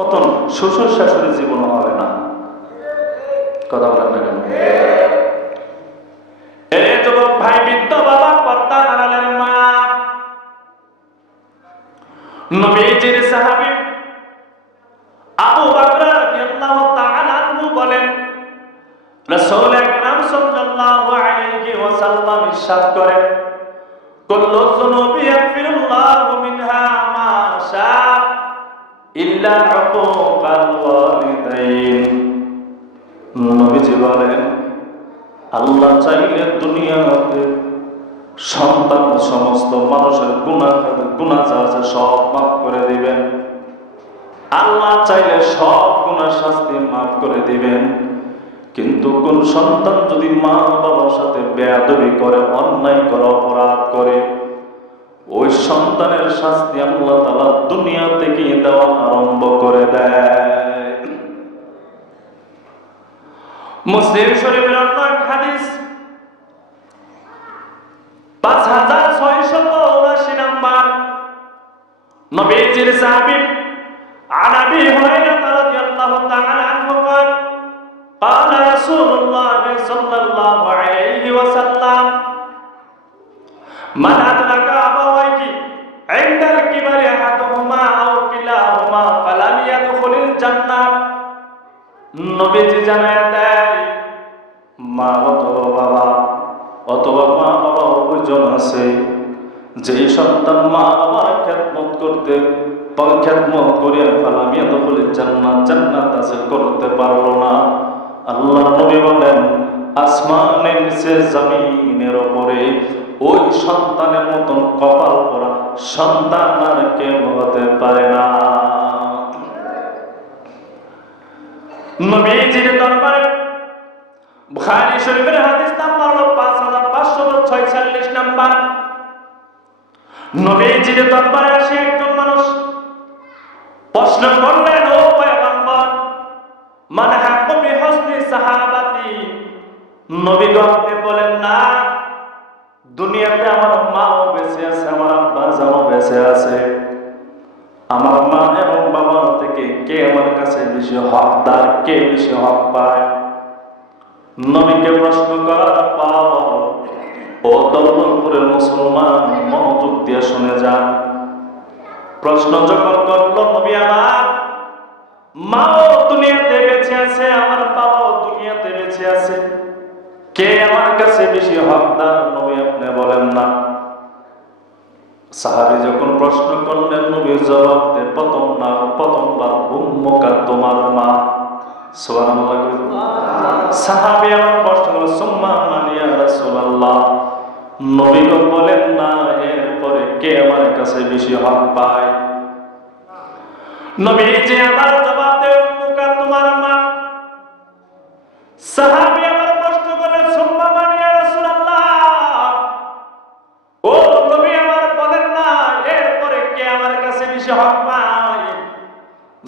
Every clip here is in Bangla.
মতন শ্বশুর শাশুড়ি জীবন হবে না। কথা বলেন না কেন? ভাই, বৃদ্ধ বাবা মা। নবীজির আবু রাদিয়াল্লাহু তাআলা আনহু বলেন, রাসূল আকরাম সাল্লাল্লাহু আলাইহি ওয়াসাল্লাম ইরশাদ করেন, কুল্লু যুনুবি মিনহা। ইল্লা নবীজি বলেন, আল্লাহ চাইলে দুনিয়াতে সন্তান সমস্ত মানুষের যা আছে সব মাফ করে দিবেন। আল্লাহ চাইলে সব শাস্তি মাফ করে দিবেন। কিন্তু কোন সন্তান যদি মা বাবার সাথে বেয়াদবি করে, অন্যায় করে, অপরাধ করে, ওই সন্তানের শাস্তি দুনিয়া থেকে দেওয়া আরম্ভ করে দেয় মুসলিম শরীফের অন্য এক হাদিস পাঁচ হাজার ছয়শত উনাশি নাম্বার নবীজির সাহাবী عن ابي هريره رضي الله تعالى عنه قال قال رسول الله صلى الله عليه وسلم من জান্নাত। নবীজি জানায় দেয়, মা অথবা বাবা অথবা মা বাবা আছে। সন্তান মা খ্যাতমত করতে খ্যাতমত করিয়া জান্নাত জান্নাত আছে করতে পারল না। আল্লাহ নবী বলেন, আসমানের নিচে জামিনের ওপরে ওই সন্তানের মতন কপাল পরা সন্তান আর কেউ হতে পারে না। নবীজির দরবারে বুখারী শরীফের হাদিস নাম্বার হলো 5546 নাম্বার। নবীজির দরবারে আসে একজন মানুষ, প্রশ্ন করলেন, ও পয়গম্বর, মান হাক্কু বিহসনি সাহাবাতি? নবী বলেন, না, দুনিয়াতে আমার মাও বেঁচে আছে, আমার আব্বা জানও বেঁচে আছে। বেশি হকদার কে বেশি হক পায়? নবীকে প্রশ্ন করার পাও ও দৌলতপুরের মুসলমান মনোযোগ দিয়ে শুনে যান। প্রশ্ন যখন করল, নবী আমার, মাও দুনিয়াতে বেঁচে আছে, আমার বাবাও দুনিয়াতে বেঁচে আছে। কে আমার কাছে বেশি হকদার? নবী আপনি বলেন, না। সাহাবি যখন প্রশ্ন করলেন নবী জবাব দে প্রথম না প্রথমবার উম্মুকা তোমার মা? সাহাবি আমার প্রশ্ন সুম্মা মানিয়া বলেন, না, এরপরে কে আমার কাছে বেশি হক পায়? নবী যে আমার জবাব উম্মুকা তোমার মা? সাহাবি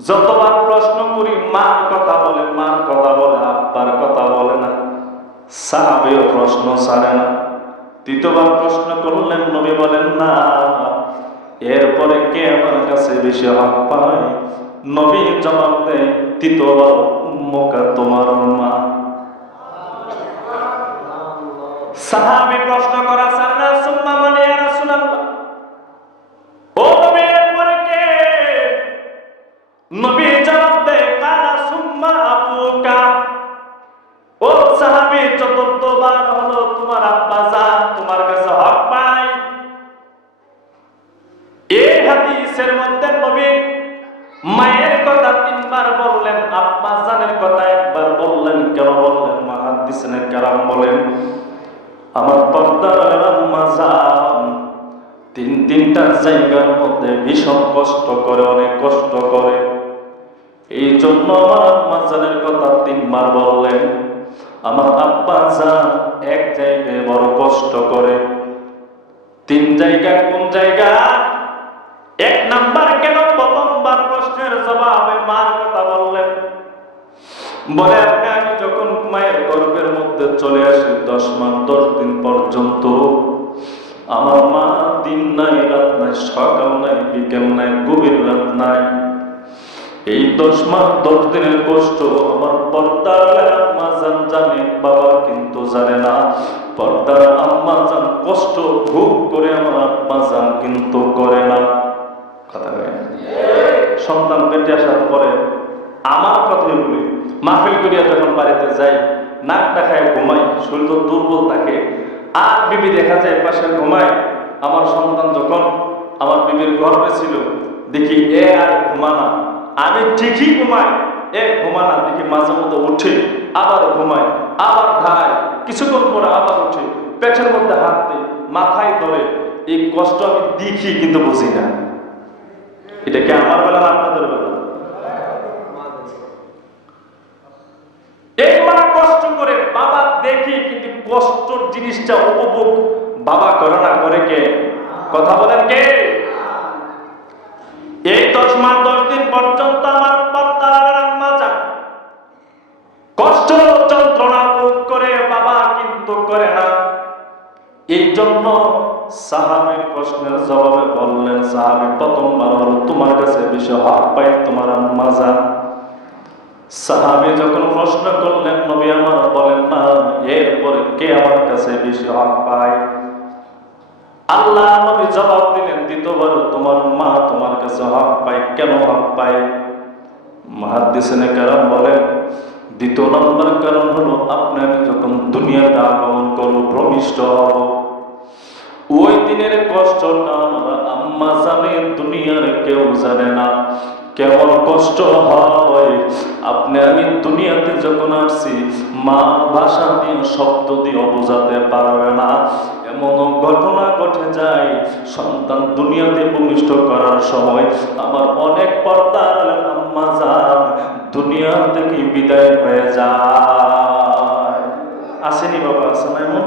যতবার প্রশ্ন করি, মার কথা বলে, মার কথা বলে, আব্বার কথা বলে না। সাহাবেও প্রশ্ন ছাড়ে না। তৃতীয়বার প্রশ্ন করলেন, নবী বলেন, না, এরপরে কে আমার কাছে বেশি হক পায়? নবী জবাব দেয়, তৃতীয়বার মুখা তোমার মা। সাহাবি প্রশ্ন করা সারনা সুম্মা মানে রাসূলুল্লাহ। জায়গার মধ্যে ভীষণ কষ্ট করে, অনেক কষ্ট করে। এই জন্য আমার আম্মা জানের কথা তিনবার বললেন, আমার আব্বা জান এক জায়গায় বড় কষ্ট করে। তিন জায়গা, কোন জায়গা? এক নাম্বার কেন প্রথমবার প্রশ্নের জবাবে মার কথা বললেন। বলে আপনি আমি যখন মায়ের গর্ভের মধ্যে চলে আসি, দশ মাস, দশ দিন পর্যন্ত, আমার মা দিন রাত নাই সকাল নাই বিকেল নাই, গভীর রাত নাই। এই দশ মাস, দশ দিনের কষ্ট আমার পর্দার আম্মা জান জানে, বাবা কিন্তু জানে না। পর্দার আম্মা জান কষ্ট ভোগ করে, আমার আম্মা জান কিন্তু করে না। কথা। সন্তান পেটে আসার পরে আমার কথাই বলি, মাহফিল করিয়া যখন বাড়িতে যাই, নাক দেখায় ঘুমাই, শরীর তো দুর্বল থাকে। আর বিবি দেখা যায় পাশে ঘুমায়, আমার সন্তান যখন আমার বিবির গর্বে ছিল, দেখি এ আর ঘুমানা। আমি ঠিকই ঘুমাই, এ ঘুমানা, দেখি মাঝে মধ্যে উঠে আবার ঘুমায় আবার ধায় কিছুক্ষণ পরে আবার উঠে পেটের মধ্যে হাত দেয় মাথায় ধরে। এই কষ্ট আমি দেখি কিন্তু বুঝি না। এটা কি আমার বেলা না আপনাদের বেলা? কষ্ট করে, বাবা দেখি কিন্তু কষ্টর জিনিসটা উপভোগ বাবা করে না, করে কে? কথা কষ্ট, যন্ত্রণা ভোগ করে বাবা কিন্তু করে না। এই জন্য সাহাবির প্রশ্নের জবাবে বললেন, সাহাবি, প্রথমবার হলো তোমার কাছে বেশি হক পাই তোমার আম্মা যান? সাহাবি যখন প্রশ্ন করলেন, নবী আমার বলেন, না, এরপরে কে আমার কাছে বেশি হক পায়? আল্লাহ নবী জবাব দিলেন, দ্বিতীয়বার তোমার মা তোমার কাছে হক পায়, কেন হক পায়? মহাদিসনে বলেন দ্বিতীয় নম্বর কারণ হলো, আপনি আমি যখন দুনিয়াতে আগমন করব ভ্রমিষ্ঠ হব ওই দিনের কষ্টটা আমরা আম্মা জানে দুনিয়ার কেউ জানে না। কেমন কষ্ট হয়। আপনি, আমি দুনিয়াতে যখন আসছি, মা ভাষা দিয়ে, শব্দ দিয়ে বোঝাতে পারবে না। এমন ঘটনা ঘটে যায়, সন্তান দুনিয়াতে ভূমিষ্ঠ করার সময়। আমার অনেক পর্দার দুনিয়া থেকে বিদায় হয়ে যায়। আসেনি বাবা, আসে না এমন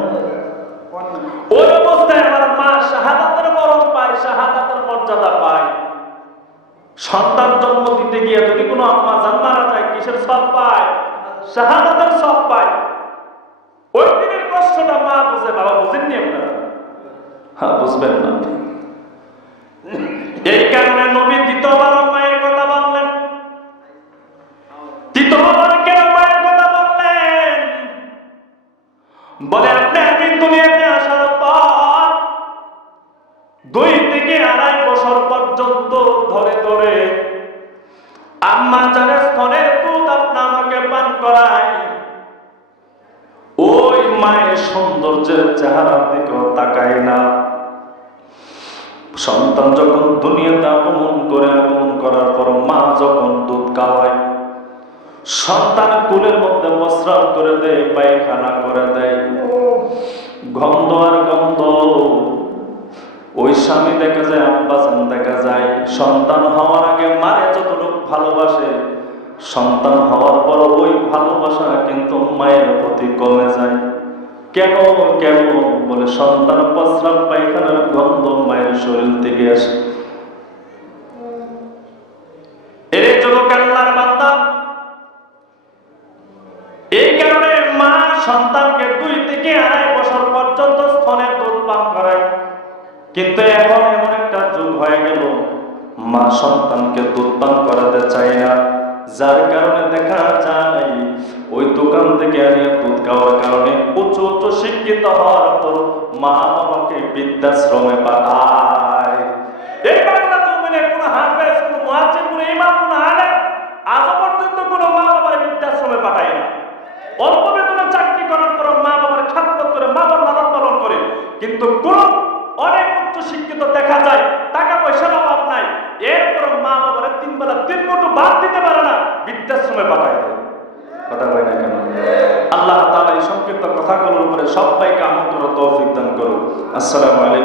ওই অবস্থায় আমার মা শাহাদাতের মরণ পায়, শাহাদাতের মর্যাদা পায়। সন্তান জন্ম দিতে গিয়ে যদি কোনো আম্মা জান মারা যায়, কিসের সব পায়? শাহাদাতের সব পায়। ওই দিনের কষ্টটা মা বুঝে, বাবা বুঝেননি আপনারা? হ্যাঁ বুঝবেন না। বলে আপনি আমি দুনিয়াতে আসার পর দুই থেকে আড়াই বছর পর্যন্ত ধরে ধরে আম্মা জানের স্তনের দুধ আপনি আমাকে পান করায়। ওই মায়ের সৌন্দর্যের চেহারার দিকেও তাকায় না। সন্তান যখন দুনিয়াতে আগমন করে, আগমন করার পর মা যখন দুধ খাওয়ায় সন্তান কুলের মধ্যে বস্ত্রাল করে দেয়, পায়খানা করে দেয়। গন্ধ আর গন্ধ। ওই স্বামী দেখা যায় আব্বাসান দেখা যায়, সন্তান হওয়ার আগে মারে যতটুকু ভালোবাসে, সন্তান হওয়ার পর ওই ভালোবাসা কিন্তু মায়ের প্রতি কমে যায়। কেন কেন? বলে সন্তান প্রস্রাব পায়খানার গন্ধ মায়ের শরীর থেকে আসে। সন্তানকে দুই থেকে আড়াই বছর পর্যন্ত স্তনের দুধ করায়। কিন্তু এখন এমন একটা যুগ হয়ে গেল, মা সন্তানকে দুধ করাতে চায় না। যার কারণে দেখা যায়, ওই দোকান থেকে আনিয়ে দুধ খাওয়ার কারণে উঁচু উঁচু শিক্ষিত হওয়ার পর মা বাবাকে বৃদ্ধাশ্রমে পাঠায়। অল্প কিন্তু কোন অনেক উচ্চ শিক্ষিত দেখা যায় টাকা পয়সার অভাব নাই। এরপর মা বাবার তিন বেলা তিন মুঠো বাদ দিতে পারে না বৃদ্ধাশ্রমে পাঠায়। কথা কয় না কেন? আল্লাহ তাআলা এই সংক্ষিপ্ত কথাগুলোর উপরে সবাইকে আমন্ত্রণ তৌফিক দান করুন আসসালামু আলাইকুম।